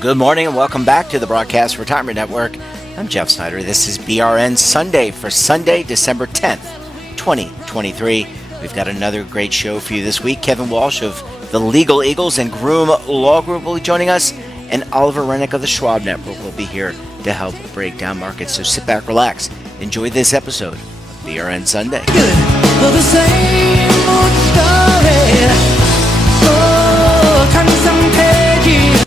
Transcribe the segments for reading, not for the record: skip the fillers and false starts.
Good morning and welcome back to the Broadcast Retirement Network. I'm Jeff Snyder. This is BRN Sunday for Sunday, December 10th, 2023. We've got another great show for you this week. Kevin Walsh of the Legal Eagles and Groom Law Group will be joining us, and Oliver Rennick of the Schwab Network will be here to help break down markets. So sit back, relax, enjoy this episode of BRN Sunday. Well, the same old story. Oh, turn some pages.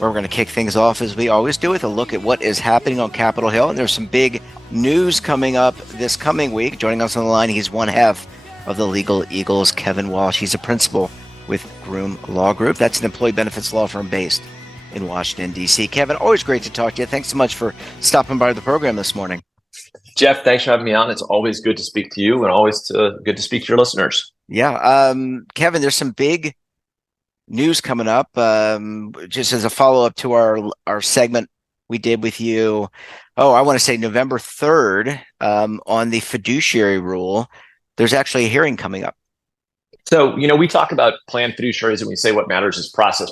We're going to kick things off as we always do with a look at what is happening on Capitol Hill. And there's some big news coming up this coming week. Joining us on the line, he's one half of the Legal Eagles, Kevin Walsh. He's a principal with Groom Law Group. That's an employee benefits law firm based in Washington, D.C. Kevin, always great to talk to you. Thanks so much for stopping by the program this morning. Jeff, thanks for having me on. It's always good to speak to you and always good to speak to your listeners. Yeah. Kevin, there's some big news coming up. Just as a follow-up to our segment we did with you, I want to say November 3rd, on the fiduciary rule. There's actually a hearing coming up. So, we talk about planned fiduciaries and we say what matters is process.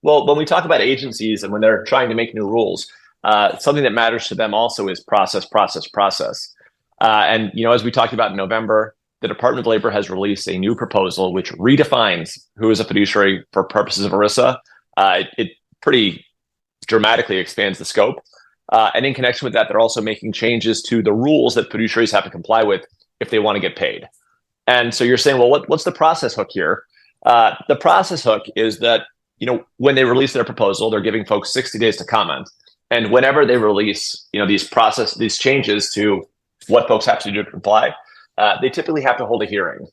Well, when we talk about agencies and when they're trying to make new rules, something that matters to them also is process. And, as we talked about in November, the Department of Labor has released a new proposal which redefines who is a fiduciary for purposes of ERISA. It pretty dramatically expands the scope. And in connection with that, they're also making changes to the rules that fiduciaries have to comply with if they want to get paid. And so you're saying, well, what's the process hook here? The process hook is that, when they release their proposal, they're giving folks 60 days to comment. And whenever they release, these changes to what folks have to do to comply, they typically have to hold a hearing.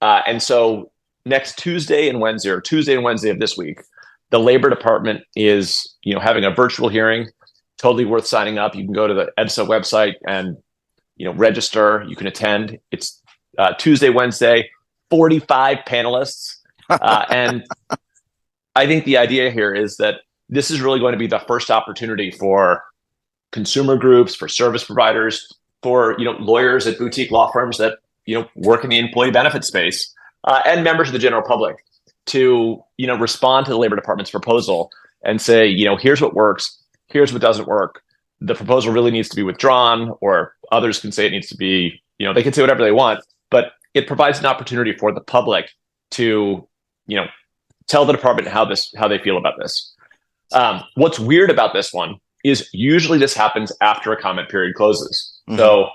And so next Tuesday and Wednesday of this week, the Labor Department is, having a virtual hearing, totally worth signing up. You can go to the EBSA website and, register. You can attend. It's Tuesday, Wednesday, 45 panelists. And I think the idea here is that this is really going to be the first opportunity for consumer groups, for service providers, for lawyers at boutique law firms that work in the employee benefit space, and members of the general public to respond to the Labor Department's proposal and say, here's what works, here's what doesn't work. The proposal really needs to be withdrawn, or others can say it needs to be, they can say whatever they want, but it provides an opportunity for the public to tell the department how they feel about this. What's weird about this one is usually this happens after a comment period closes. Mm-hmm. So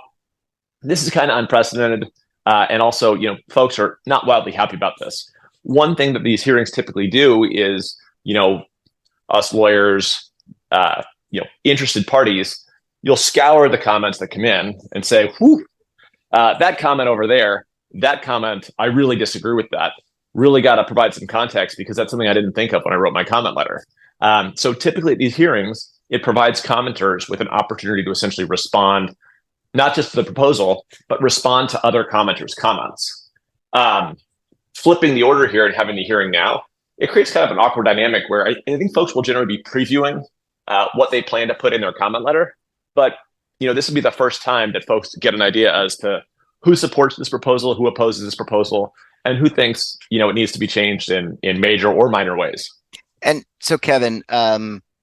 this is kind of unprecedented. And also, folks are not wildly happy about this. One thing that these hearings typically do is, us lawyers, interested parties, you'll scour the comments that come in and say, that comment over there, that comment, I really disagree with that. Really got to provide some context because that's something I didn't think of when I wrote my comment letter. So typically at these hearings, it provides commenters with an opportunity to essentially respond, not just to the proposal, but respond to other commenters' comments. Flipping the order here and having the hearing now, it creates kind of an awkward dynamic where I think folks will generally be previewing what they plan to put in their comment letter. But this will be the first time that folks get an idea as to who supports this proposal, who opposes this proposal, and who thinks it needs to be changed in major or minor ways. And so, Kevin,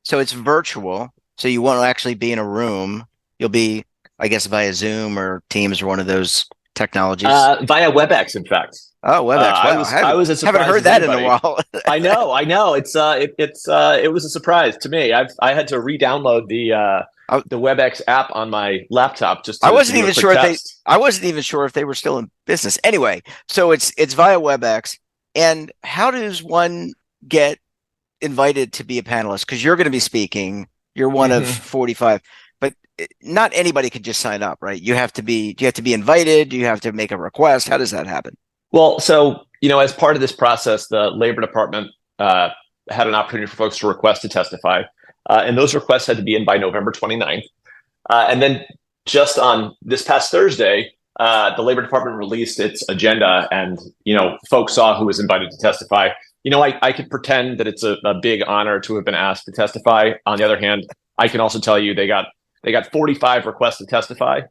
so it's virtual. So you won't actually be in a room. You'll be, I guess, via Zoom or Teams or one of those technologies. Via WebEx, in fact. Oh, WebEx! Wow. I was as haven't heard that anybody. In a while. I know. It was a surprise to me. I had to re-download the WebEx app on my laptop just. I wasn't even sure if they were still in business. Anyway, so it's via WebEx. And how does one get invited to be a panelist? Because you're going to be speaking. You're one of 45, but not anybody could just sign up, right? Do you have to be invited? Do you have to make a request? How does that happen? Well, so, as part of this process, the Labor Department had an opportunity for folks to request to testify. And those requests had to be in by November 29th. And then just on this past Thursday, the Labor Department released its agenda and, folks saw who was invited to testify. I could pretend that it's a big honor to have been asked to testify. On the other hand, I can also tell you they got 45 requests to testify,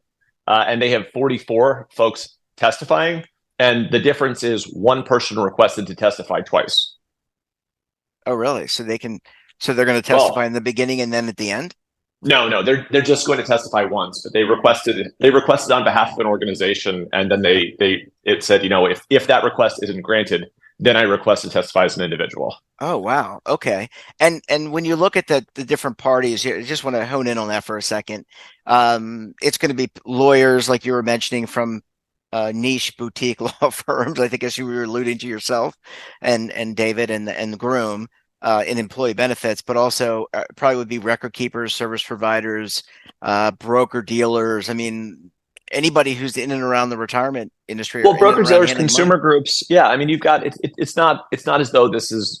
and they have 44 folks testifying. And the difference is one person requested to testify twice. Oh, really? So they can So they're going to testify in the beginning and then at the end? No, they're just going to testify once, but they requested on behalf of an organization, and then it said, if that request isn't granted, then I request to testify as an individual. Oh, wow. Okay. And when you look at the different parties, I just want to hone in on that for a second. It's going to be lawyers, like you were mentioning, from niche boutique law firms. I think as you were alluding to yourself and David and Groom. In employee benefits, but also probably would be record keepers, service providers, broker dealers. I mean, anybody who's in and around the retirement industry. Well, broker dealers, consumer groups. Yeah, I mean, you've got it's not as though this is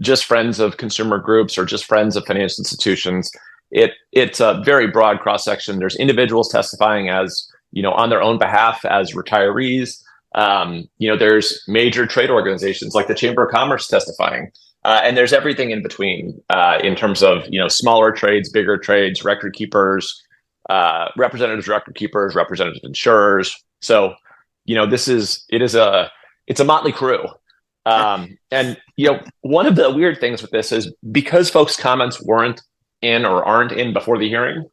just friends of consumer groups or just friends of financial institutions. It's a very broad cross section. There's individuals testifying as on their own behalf as retirees. There's major trade organizations like the Chamber of Commerce testifying. And there's everything in between in terms of, smaller trades, bigger trades, record keepers, representatives, record keepers, representative insurers. So, it's a motley crew. And, one of the weird things with this is because folks' comments weren't in or aren't in before the hearing,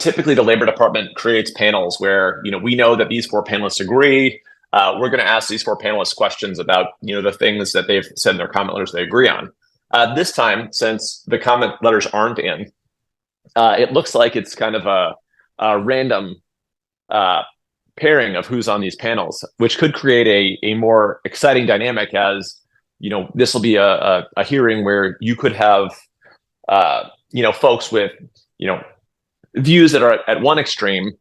typically the Labor Department creates panels where, we know that these 4 panelists agree. We're going to ask these 4 panelists questions about, the things that they've said in their comment letters they agree on. This time, since the comment letters aren't in, it looks like it's kind of a random pairing of who's on these panels, which could create a more exciting dynamic as, this will be a hearing where you could have, folks with, views that are at one extreme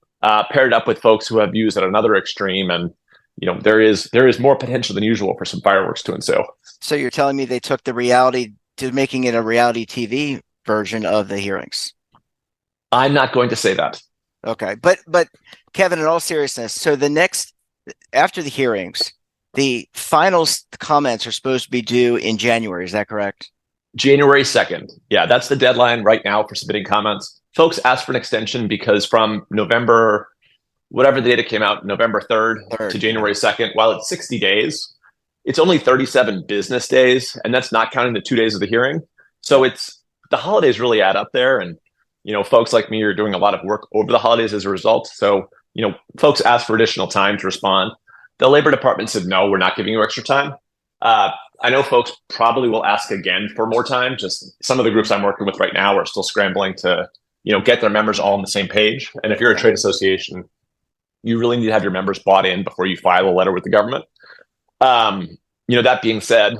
paired up with folks who have views at another extreme. And there is more potential than usual for some fireworks to ensue. So you're telling me they took the reality to making it a reality TV version of the hearings? I'm not going to say that. Okay, but Kevin, in all seriousness, so after the hearings, the final comments are supposed to be due in January. Is that correct? January 2nd. Yeah, that's the deadline right now for submitting comments. Folks asked for an extension because from November, whatever the data came out, November 3rd to January 2nd, while it's 60 days, it's only 37 business days, and that's not counting the 2 days of the hearing. So the holidays really add up there, and folks like me are doing a lot of work over the holidays as a result. So folks asked for additional time to respond. The Labor Department said, no, we're not giving you extra time. I know folks probably will ask again for more time. Just some of the groups I'm working with right now are still scrambling to get their members all on the same page. And if you're a trade association, you really need to have your members bought in before you file a letter with the government. That being said,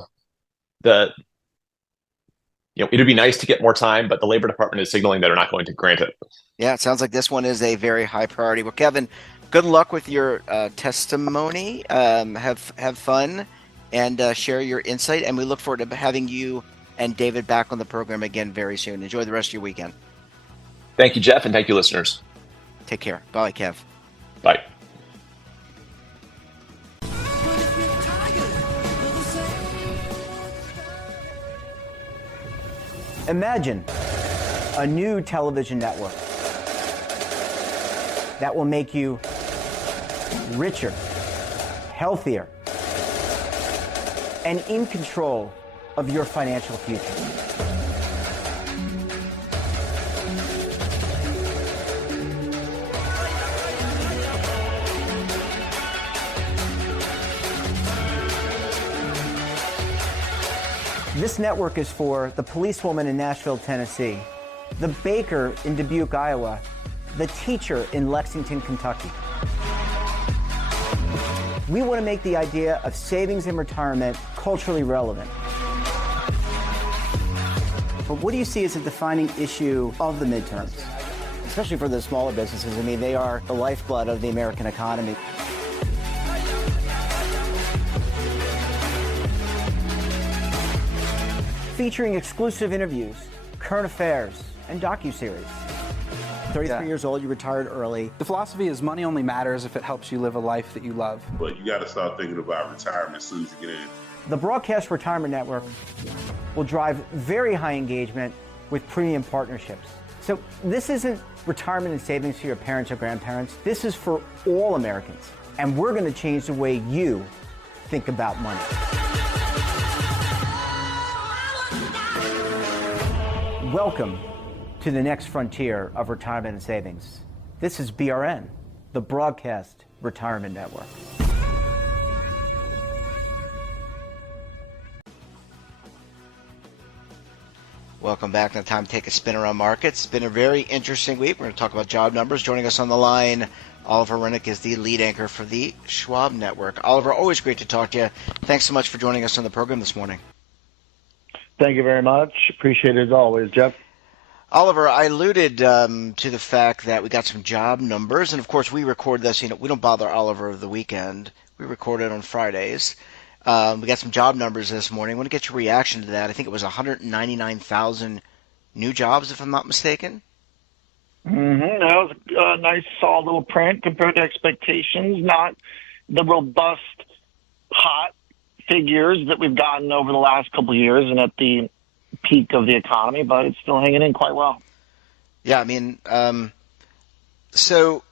it'd be nice to get more time, but the Labor Department is signaling that they're not going to grant it. Yeah, it sounds like this one is a very high priority. Well, Kevin, good luck with your testimony. Have fun and share your insight. And we look forward to having you and David back on the program again very soon. Enjoy the rest of your weekend. Thank you, Jeff, and thank you, listeners. Take care. Bye, Kev. Bye. Imagine a new television network that will make you richer, healthier, and in control of your financial future. This network is for the policewoman in Nashville, Tennessee, the baker in Dubuque, Iowa, the teacher in Lexington, Kentucky. We want to make the idea of savings and retirement culturally relevant. But what do you see as a defining issue of the midterms? Especially for the smaller businesses. I mean, they are the lifeblood of the American economy. Featuring exclusive interviews, current affairs, and docuseries. 33 years old, you retired early. The philosophy is money only matters if it helps you live a life that you love. But you got to start thinking about retirement as soon as you get in. The Broadcast Retirement Network will drive very high engagement with premium partnerships. So this isn't retirement and savings for your parents or grandparents. This is for all Americans. And we're going to change the way you think about money. Welcome to the next frontier of retirement and savings. This is BRN, the Broadcast Retirement Network. Welcome back. Now time to take a spin around markets. It's been a very interesting week. We're going to talk about job numbers. Joining us on the line, Oliver Rennick is the lead anchor for the Schwab Network. Oliver, always great to talk to you. Thanks so much for joining us on the program this morning. Thank you very much. Appreciate it as always, Jeff. Oliver, I alluded to the fact that we got some job numbers, and of course we record this. We don't bother Oliver of the weekend. We record it on Fridays. We got some job numbers this morning. I want to get your reaction to that. I think it was 199,000 new jobs, if I'm not mistaken. Mm-hmm. That was a nice, solid little print compared to expectations. Not the robust, hot figures that we've gotten over the last couple of years and at the peak of the economy, but it's still hanging in quite well. Yeah, I mean, so,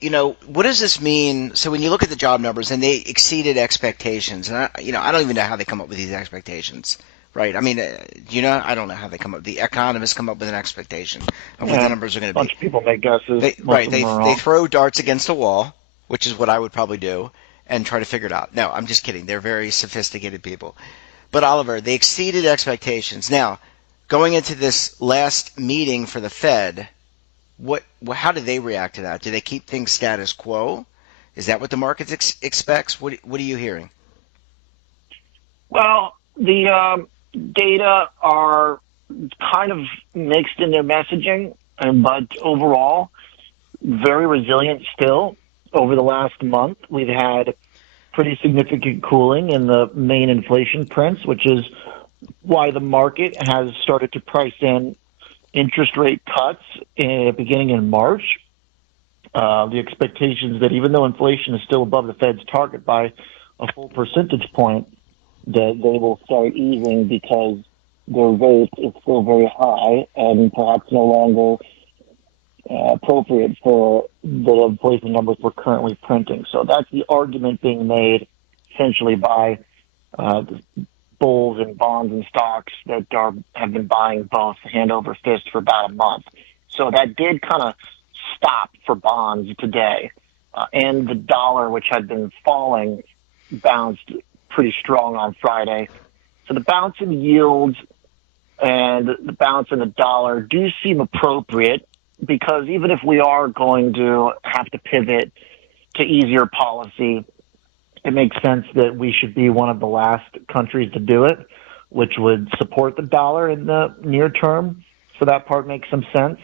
what does this mean? So when you look at the job numbers and they exceeded expectations, and I don't even know how they come up with these expectations, right? I mean, I don't know how they come up. The economists come up with an expectation of what the numbers are going to be. A bunch of people make guesses. They throw darts against a wall, which is what I would probably do, and try to figure it out. No, I'm just kidding. They're very sophisticated people. But Oliver, they exceeded expectations. Now, going into this last meeting for the Fed, how did they react to that? Do they keep things status quo? Is that what the market expects? What are you hearing? Well, the data are kind of mixed in their messaging, but overall, very resilient still. Over the last month, we've had pretty significant cooling in the main inflation prints, which is why the market has started to price in interest rate cuts beginning in March. The expectations that even though inflation is still above the Fed's target by a full percentage point, that they will start easing because their rate is still very high and perhaps no longer appropriate for the inflation numbers we're currently printing. So that's the argument being made essentially by bulls and bonds and stocks that have been buying both hand over fist for about a month. So that did kind of stop for bonds today. And the dollar, which had been falling, bounced pretty strong on Friday. So the bounce in yields and the bounce in the dollar do seem appropriate, because even if we are going to have to pivot to easier policy, it makes sense that we should be one of the last countries to do it, which would support the dollar in the near term. So that part makes some sense.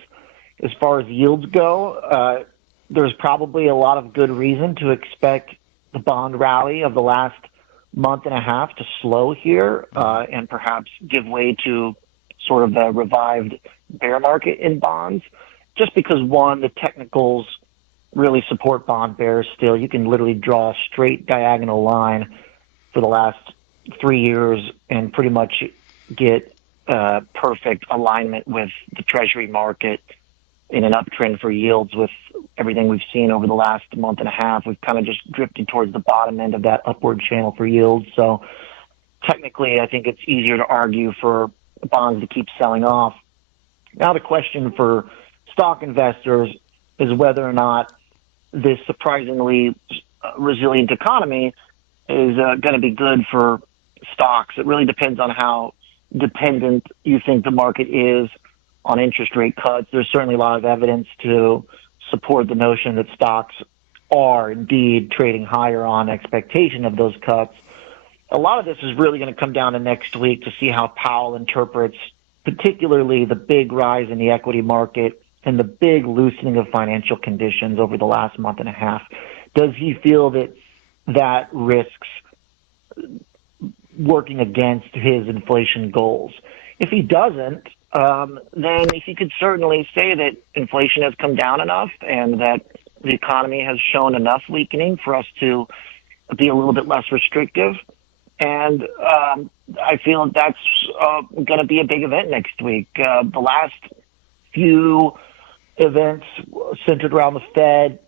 As far as yields go, there's probably a lot of good reason to expect the bond rally of the last month and a half to slow here and perhaps give way to sort of the revived bear market in bonds. Just because, one, the technicals really support bond bears still. You can literally draw a straight diagonal line for the last 3 years and pretty much get perfect alignment with the Treasury market in an uptrend for yields. With everything we've seen over the last month and a half, we've kind of just drifted towards the bottom end of that upward channel for yields. So technically, I think it's easier to argue for bonds to keep selling off. Now the question for stock investors is whether or not this surprisingly resilient economy is going to be good for stocks. It really depends on how dependent you think the market is on interest rate cuts. There's certainly a lot of evidence to support the notion that stocks are indeed trading higher on expectation of those cuts. A lot of this is really going to come down to next week to see how Powell interprets particularly the big rise in the equity market and the big loosening of financial conditions over the last month and a half. Does he feel that risks working against his inflation goals? If he doesn't, then he could certainly say that inflation has come down enough and that the economy has shown enough weakening for us to be a little bit less restrictive. And I feel that's going to be a big event next week. The last few events centered around the Fed,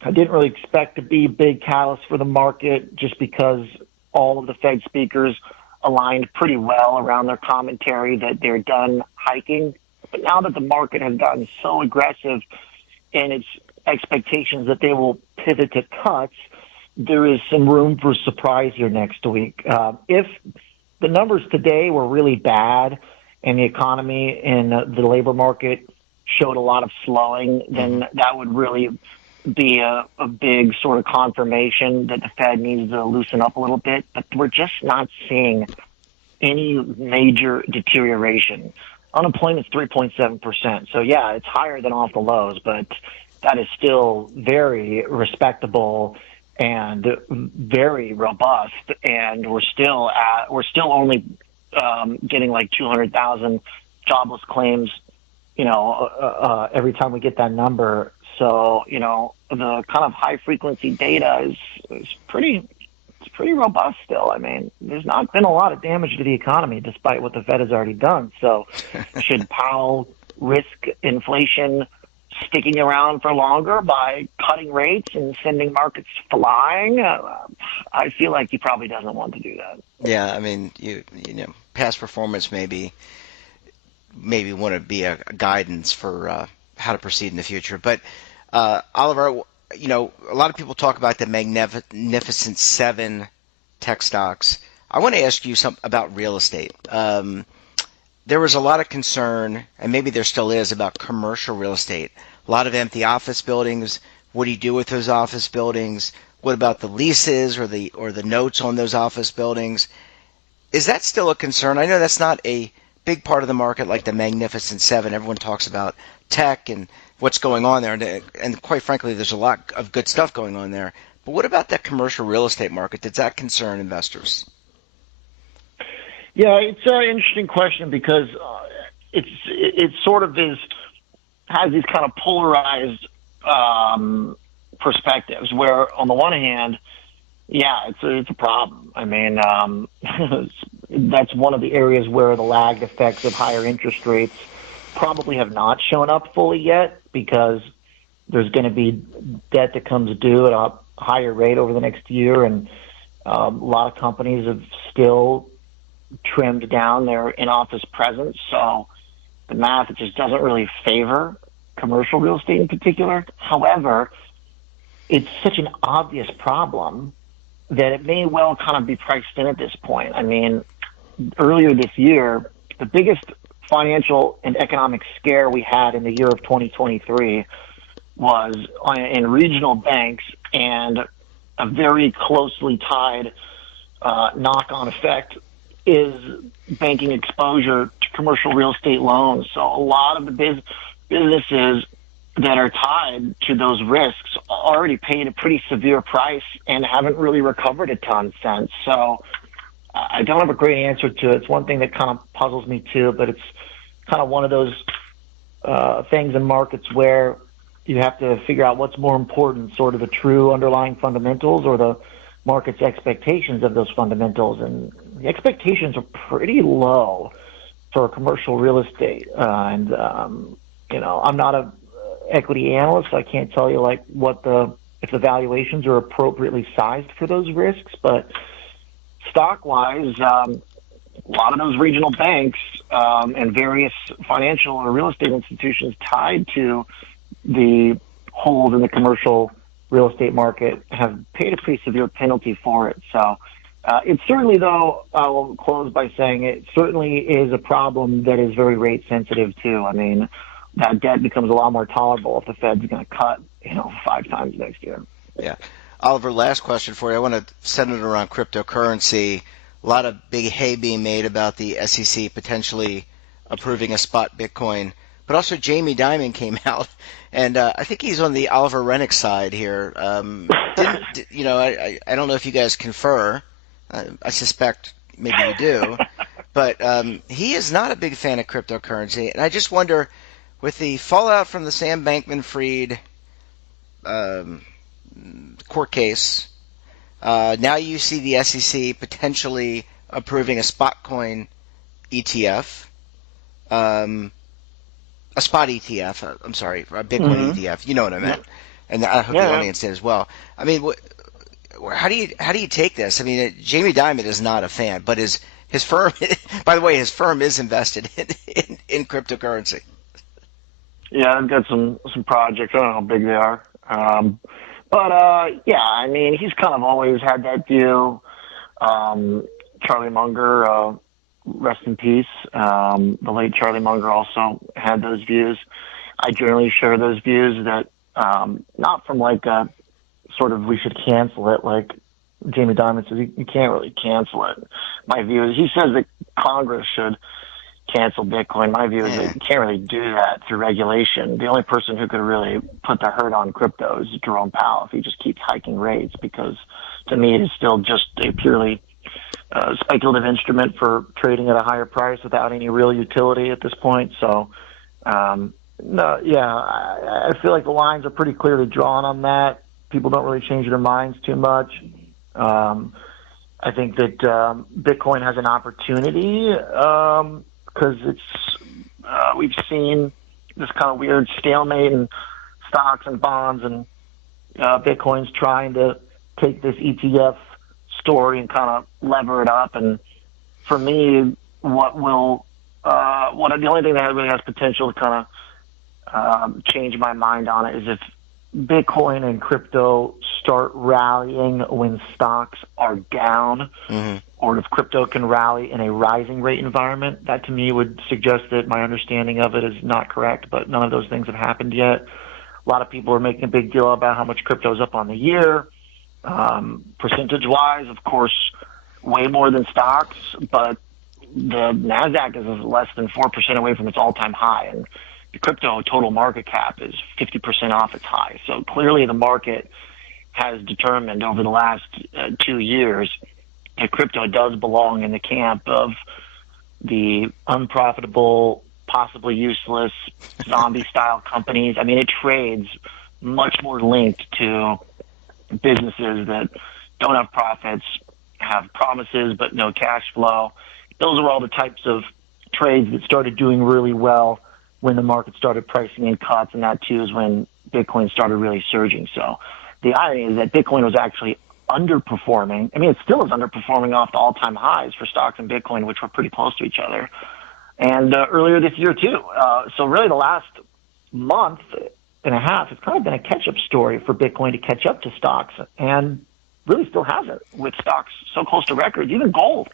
I didn't really expect to be big catalysts for the market just because all of the Fed speakers aligned pretty well around their commentary that they're done hiking But now that the market has gotten so aggressive in its expectations that they will pivot to cuts, there is some room for surprise here next week. If the numbers today were really bad and the economy and the labor market showed a lot of slowing, then that would really be a big sort of confirmation that the Fed needs to loosen up a little bit. But we're just not seeing any major deterioration. Unemployment's 3.7%. So, yeah, it's higher than off the lows, but that is still very respectable and very robust. And we're still only getting like 200,000 jobless claims, every time we get that number. So, the kind of high frequency data is pretty robust still. I mean, there's not been a lot of damage to the economy despite what the Fed has already done. So should Powell risk inflation sticking around for longer by cutting rates and sending markets flying? I feel like he probably doesn't want to do that. Yeah, I mean, past performance maybe want to be a guidance for how to proceed in the future. But Oliver, a lot of people talk about the Magnificent Seven tech stocks. I want to ask you something about real estate. There was a lot of concern, and maybe there still is, about commercial real estate. A lot of empty office buildings. What do you do with those office buildings? What about the leases or the notes on those office buildings? Is that still a concern? I know that's not a big part of the market like the Magnificent Seven. Everyone talks about tech and what's going on there, and quite frankly, there's a lot of good stuff going on there. But what about that commercial real estate market? Does that concern investors? Yeah, it's an interesting question because it sort of has these kind of polarized perspectives. Where on the one hand, yeah, it's a problem. I mean, that's one of the areas where the lagged effects of higher interest rates probably have not shown up fully yet, because there's going to be debt that comes due at a higher rate over the next year, and a lot of companies have still trimmed down their in-office presence, so the math just doesn't really favor commercial real estate in particular. However, it's such an obvious problem that it may well kind of be priced in at this point. I mean, earlier this year, the biggest financial and economic scare we had in the year of 2023 was in regional banks, and a very closely tied knock-on effect is banking exposure to commercial real estate loans. So a lot of the businesses that are tied to those risks already paid a pretty severe price and haven't really recovered a ton since. So I don't have a great answer to it. It's one thing that kind of puzzles me too, but it's kind of one of those things in markets where you have to figure out what's more important, sort of the true underlying fundamentals or the market's expectations of those fundamentals. And the expectations are pretty low for commercial real estate. I'm not a equity analyst, so I can't tell you like if the valuations are appropriately sized for those risks, but stock-wise, a lot of those regional banks and various financial or real estate institutions tied to the holes in the commercial real estate market have paid a pretty severe penalty for it. So it certainly, though, I will close by saying it certainly is a problem that is very rate sensitive too. I mean, that debt becomes a lot more tolerable if the Fed's going to cut, 5 times next year. Yeah. Oliver, last question for you. I want to center it around cryptocurrency. A lot of big hay being made about the SEC potentially approving a spot Bitcoin. But also Jamie Dimon came out, and I think he's on the Oliver Rennick side here. I don't know if you guys confer. I suspect maybe you do. But he is not a big fan of cryptocurrency. And I just wonder, with the fallout from the Sam Bankman-Fried court case, now you see the SEC potentially approving a spot coin ETF, a spot ETF. I'm sorry, a Bitcoin ETF. You know what I meant, and I hope the audience did as well. I mean, how do you take this? I mean, Jamie Dimon is not a fan, but his firm. By the way, his firm is invested in cryptocurrency. Yeah, I've got some projects. I don't know how big they are. Yeah, I mean, he's kind of always had that view. Charlie Munger, rest in peace. The late Charlie Munger also had those views. I generally share those views that, not from like a sort of we should cancel it, like Jamie Dimon says, you can't really cancel it. My view is he says that Congress should cancel Bitcoin. My view is that you can't really do that through regulation. The only person who could really put the hurt on crypto is Jerome Powell if he just keeps hiking rates, because to me it is still just a purely speculative instrument for trading at a higher price without any real utility at this point. So, no, yeah, I feel like the lines are pretty clearly drawn on that. People don't really change their minds too much. I think that Bitcoin has an opportunity because we've seen this kind of weird stalemate in stocks and bonds, and Bitcoin's trying to take this ETF story and kind of lever it up. And for me, the only thing that really has potential to kind of change my mind on it is if Bitcoin and crypto start rallying when stocks are down, or if crypto can rally in a rising rate environment. That to me would suggest that my understanding of it is not correct, but none of those things have happened yet. A lot of people are making a big deal about how much crypto is up on the year. Percentage-wise, of course, way more than stocks, but the NASDAQ is less than 4% away from its all-time high, and the crypto total market cap is 50% off its high. So clearly the market has determined over the last 2 years that crypto does belong in the camp of the unprofitable, possibly useless, zombie-style companies. I mean, it trades much more linked to businesses that don't have profits, have promises but no cash flow. Those are all the types of trades that started doing really well when the market started pricing in cuts, and that too is when Bitcoin started really surging. So the irony is that Bitcoin was actually underperforming. I mean, it still is underperforming off the all-time highs for stocks and Bitcoin, which were pretty close to each other. And earlier this year too. So really the last month and a half, it's kind of been a catch-up story for Bitcoin to catch up to stocks, and really still hasn't, with stocks so close to records. Even gold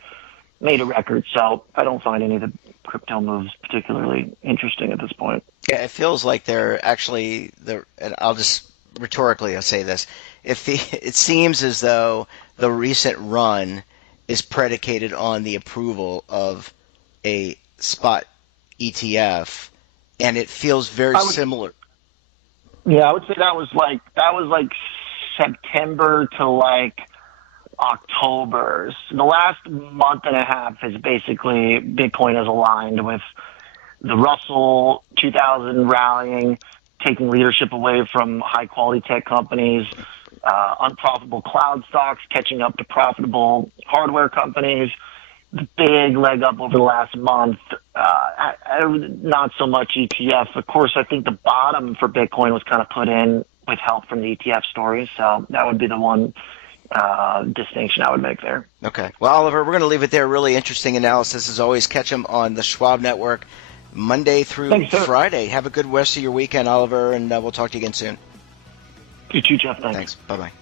made a record. So I don't find any of the crypto moves particularly interesting at this point. Yeah, it feels like they're actually, and I'll just rhetorically I'll say this, it seems as though the recent run is predicated on the approval of a spot ETF, and it feels very similar. Yeah, I would say that was like September to like October. The last month and a half is basically Bitcoin is aligned with the Russell 2000 rallying, taking leadership away from high quality tech companies, unprofitable cloud stocks catching up to profitable hardware companies. The big leg up over the last month, not so much ETF. Of course, I think the bottom for Bitcoin was kind of put in with help from the ETF stories. So that would be the one distinction I would make there. Okay. Well, Oliver, we're going to leave it there. Really interesting analysis as always. Catch them on the Schwab Network Monday through Friday. Have a good rest of your weekend, Oliver, and we'll talk to you again soon. You too, Jeff. Thanks. Bye-bye.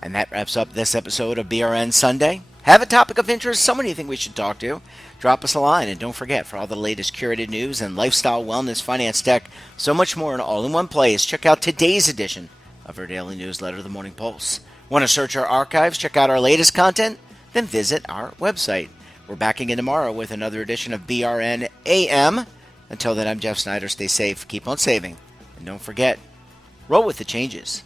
And that wraps up this episode of BRN Sunday. Have a topic of interest, someone you think we should talk to? Drop us a line, and don't forget, for all the latest curated news and lifestyle, wellness, finance, tech, so much more in all in one place, check out today's edition of our daily newsletter, The Morning Pulse. Want to search our archives, check out our latest content? Then visit our website. We're back again tomorrow with another edition of BRN AM. Until then, I'm Jeff Snyder. Stay safe, keep on saving, and don't forget, roll with the changes.